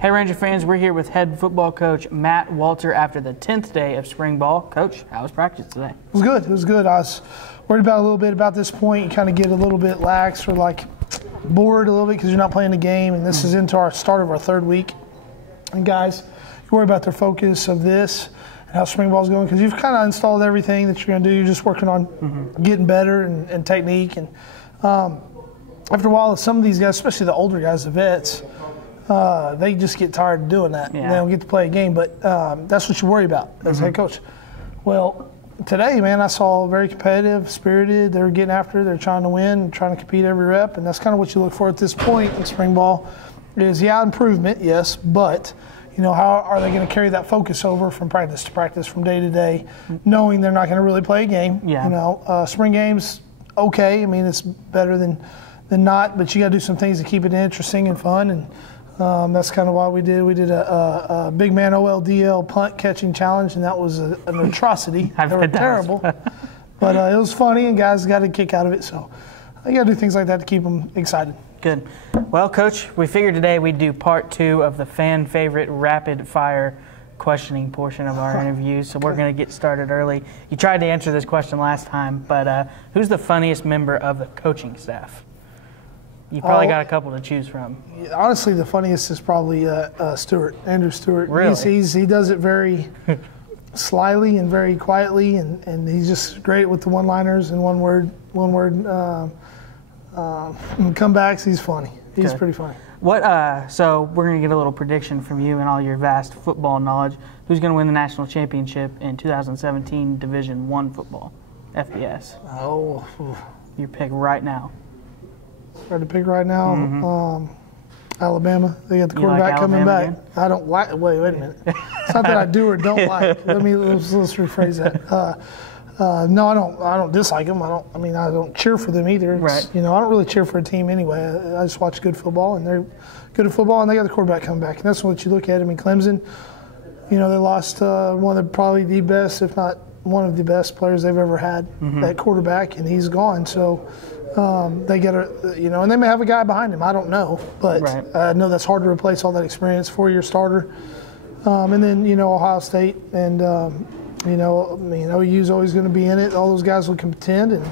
Hey Ranger fans, we're here with head football coach Matt Walter after the 10th day of spring ball. Coach, how was practice today? It was good. It was good. I was worried about a little bit about this point. You kind of get a little bit lax or like bored a little bit because you're not playing the game, and this is into our start of our third week. And guys, you worry about their focus of this and how spring ball is going because you've kind of installed everything that you're going to do. You're just working on getting better and technique. And after a while, some of these guys, especially the older guys, the vets, they just get tired of doing that. Yeah. They don't get to play a game, but that's what you worry about as head coach. Well, today, man, I saw very competitive, spirited. They were getting after it. They're trying to win, trying to compete every rep, and that's kind of what you look for at this point in spring ball is, improvement, yes, but, how are they going to carry that focus over from practice to practice, from day to day, knowing they're not going to really play a game. Yeah. Spring games, okay. I mean, it's better than not, but you got to do some things to keep it interesting and fun, and that's kind of why we did. We did a big man OLDL punt catching challenge, and that was an atrocity. They were terrible, but it was funny, and guys got a kick out of it. So you got to do things like that to keep them excited. Good. Well, Coach, we figured today we'd do part 2 of the fan favorite rapid fire questioning portion of our interview. So we're going to get started early. You tried to answer this question last time, but who's the funniest member of the coaching staff? You probably got a couple to choose from. Honestly, the funniest is probably Stewart, Andrew Stewart. Really? He does it very slyly and very quietly, and he's just great with the one-liners and one word comebacks. He's funny. He's pretty funny. So we're going to get a little prediction from you and all your vast football knowledge. Who's going to win the national championship in 2017 Division I football, FBS? Oh, Your pick right now. hard to pick right now. Alabama. They got the You like quarterback coming back. Alabama I don't like. Wait a minute. It's not that I do or don't like. Let's rephrase that. No, I don't dislike them. I don't cheer for them either. Right. I don't really cheer for a team anyway. I just watch good football, and they're good at football, and they got the quarterback coming back, and that's what you look at. I mean, Clemson. They lost one of probably the best, if not one of the best players they've ever had at quarterback, and he's gone. So they get and they may have a guy behind him. I don't know, but I know that's hard to replace all that experience. 4-year starter, and then Ohio State and. OU's always going to be in it. All those guys will contend, and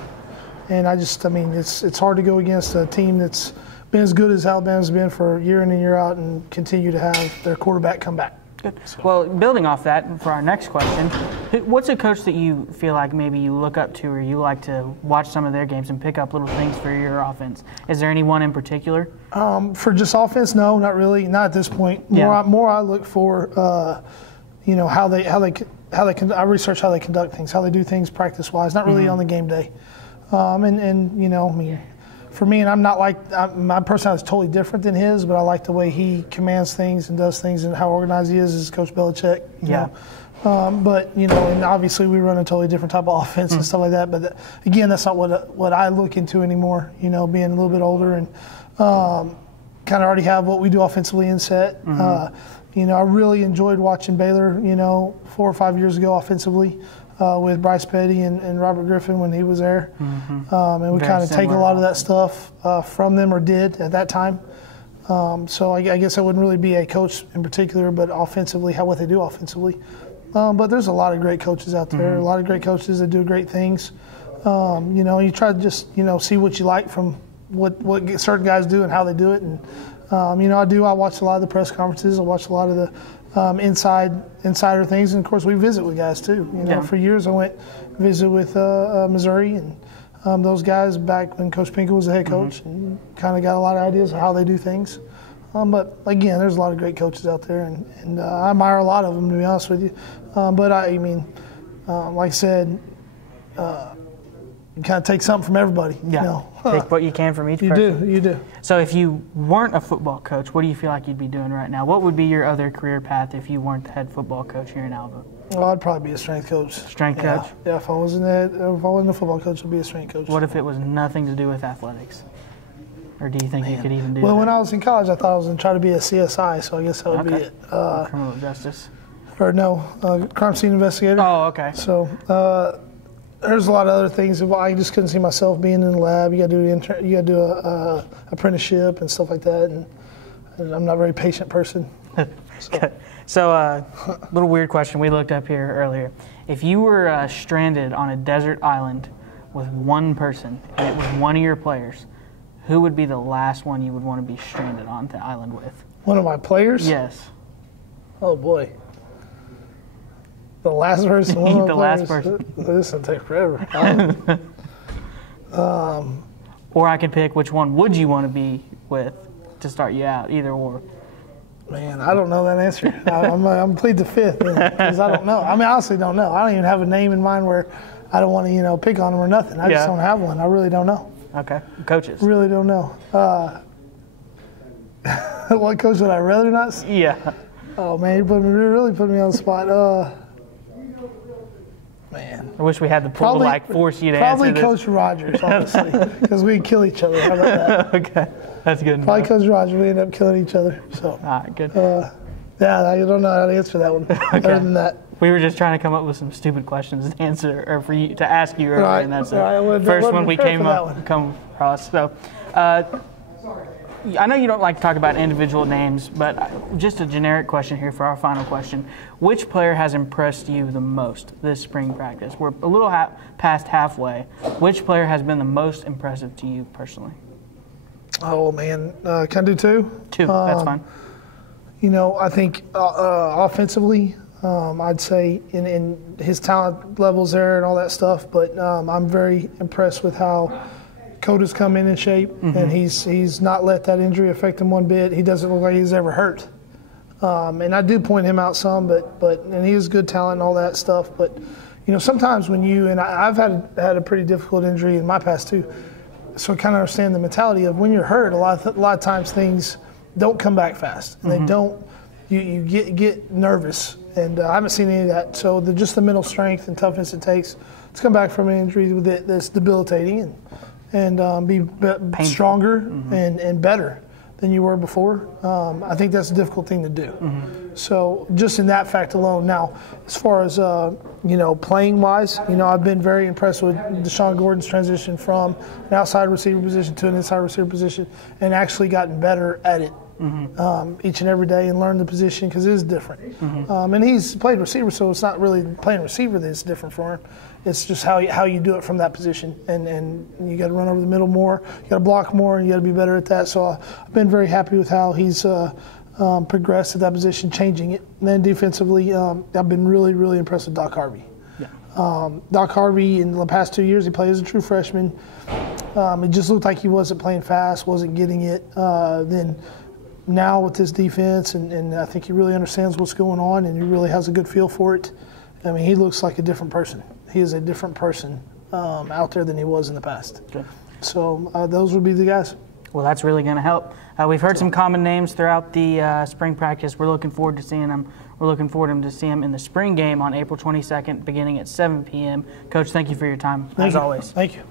it's hard to go against a team that's been as good as Alabama's been for year in and year out and continue to have their quarterback come back. Good. Well, building off that, for our next question, what's a coach that you feel like maybe you look up to or you like to watch some of their games and pick up little things for your offense? Is there anyone in particular? For just offense, no, not really. Not at this point. More I look for, I research how they conduct things, how they do things practice-wise, not really on the game day. For me, and I'm not my personality is totally different than his, but I like the way he commands things and does things and how organized he is as Coach Belichick. And obviously we run a totally different type of offense and stuff like that. But again, that's not what I look into anymore, being a little bit older and kind of already have what we do offensively in set. I really enjoyed watching Baylor, 4 or 5 years ago offensively with Bryce Petty and Robert Griffin when he was there. And we kind of take a lot of that stuff from them, or did at that time. So I guess I wouldn't really be a coach in particular, but offensively, what they do offensively. But there's a lot of great coaches out there, a lot of great coaches that do great things. You try to just, see what you like from what certain guys do and how they do it. And I watch a lot of the press conferences. I watch a lot of the insider things, and of course we visit with guys too. For years I went visit with Missouri and those guys back when Coach Pinkel was the head coach, and kind of got a lot of ideas of how they do things. But again, there's a lot of great coaches out there, and I admire a lot of them, to be honest with you. But like I said. You kind of take something from everybody. Take what you can from each person. You do. So if you weren't a football coach, what do you feel like you'd be doing right now? What would be your other career path if you weren't the head football coach here in Alva? Well, I'd probably be a strength coach. Strength coach? Yeah, if I wasn't a football coach, I'd be a strength coach. What if it was nothing to do with athletics? Or do you think you could even do that? Well, when I was in college, I thought I was going to try to be a CSI, so I guess that would be it. Criminal justice? Or no, crime scene investigator. Oh, okay. So there's a lot of other things. I just couldn't see myself being in the lab. You got to do a apprenticeship and stuff like that, and I'm not a very patient person. So, little weird question we looked up here earlier. If you were stranded on a desert island with one person, and it was one of your players, who would be the last one you would want to be stranded on the island with? One of my players? Yes. Oh, boy. The last person? One of my The players. last person. This will take forever. Or I could pick which one would you want to be with to start you out, either or. Man, I don't know that answer. I'm plead the fifth because I don't know. I mean, I honestly don't know. I don't even have a name in mind where I don't want to, pick on them or nothing. I just don't have one. I really don't know. Okay. Coaches. Really don't know. What coach would I rather not see? Yeah. Oh, man, you really put me on the spot. Man. I wish we had the pool to force you to answer this. Probably Coach Rogers, honestly, because we'd kill each other. How about that? Okay. That's good. Probably Coach Rogers. We end up killing each other. So. All right, good. Yeah, I don't know how to answer that one. Okay. Other than that. We were just trying to come up with some stupid questions to answer, or for you to ask you earlier, Right. and that's Right. the first one we come across. So, I know you don't like to talk about individual names, but just a generic question here for our final question: which player has impressed you the most this spring practice? We're a little past halfway. Which player has been the most impressive to you personally? Oh man, can I do two? Two, that's fine. I think offensively, I'd say in his talent levels there and all that stuff, but I'm very impressed with how Coda's come in shape, and he's not let that injury affect him one bit. He doesn't look like he's ever hurt, and I do point him out some, but he has good talent and all that stuff. But sometimes when I've had a pretty difficult injury in my past too, so I kind of understand the mentality of when you're hurt. A lot of times things don't come back fast, and they don't. You get nervous, and I haven't seen any of that. So just the mental strength and toughness it takes to come back from an injury that's debilitating and be stronger and better than you were before. I think that's a difficult thing to do. So just in that fact alone. Now, as far as playing wise, I've been very impressed with Deshaun Gordon's transition from an outside receiver position to an inside receiver position, and actually gotten better at it each and every day and learned the position because it is different. And he's played receiver, so it's not really playing receiver that's different for him. It's just how you do it from that position, and you got to run over the middle more, you got to block more, and you got to be better at that. So I've been very happy with how he's progressed at that position, changing it. And then defensively, I've been really, really impressed with Doc Harvey. Doc Harvey, in the past 2 years, he played as a true freshman. It just looked like he wasn't playing fast, wasn't getting it. Then now with this defense, and I think he really understands what's going on, and he really has a good feel for it. I mean, he looks like a different person. He is a different person out there than he was in the past. Okay. So those would be the guys. Well, that's really going to help. We've heard some common names throughout the spring practice. We're looking forward to seeing them. We're looking forward to seeing them in the spring game on April 22nd, beginning at 7 p.m. Coach, thank you for your time, as always. Thank you.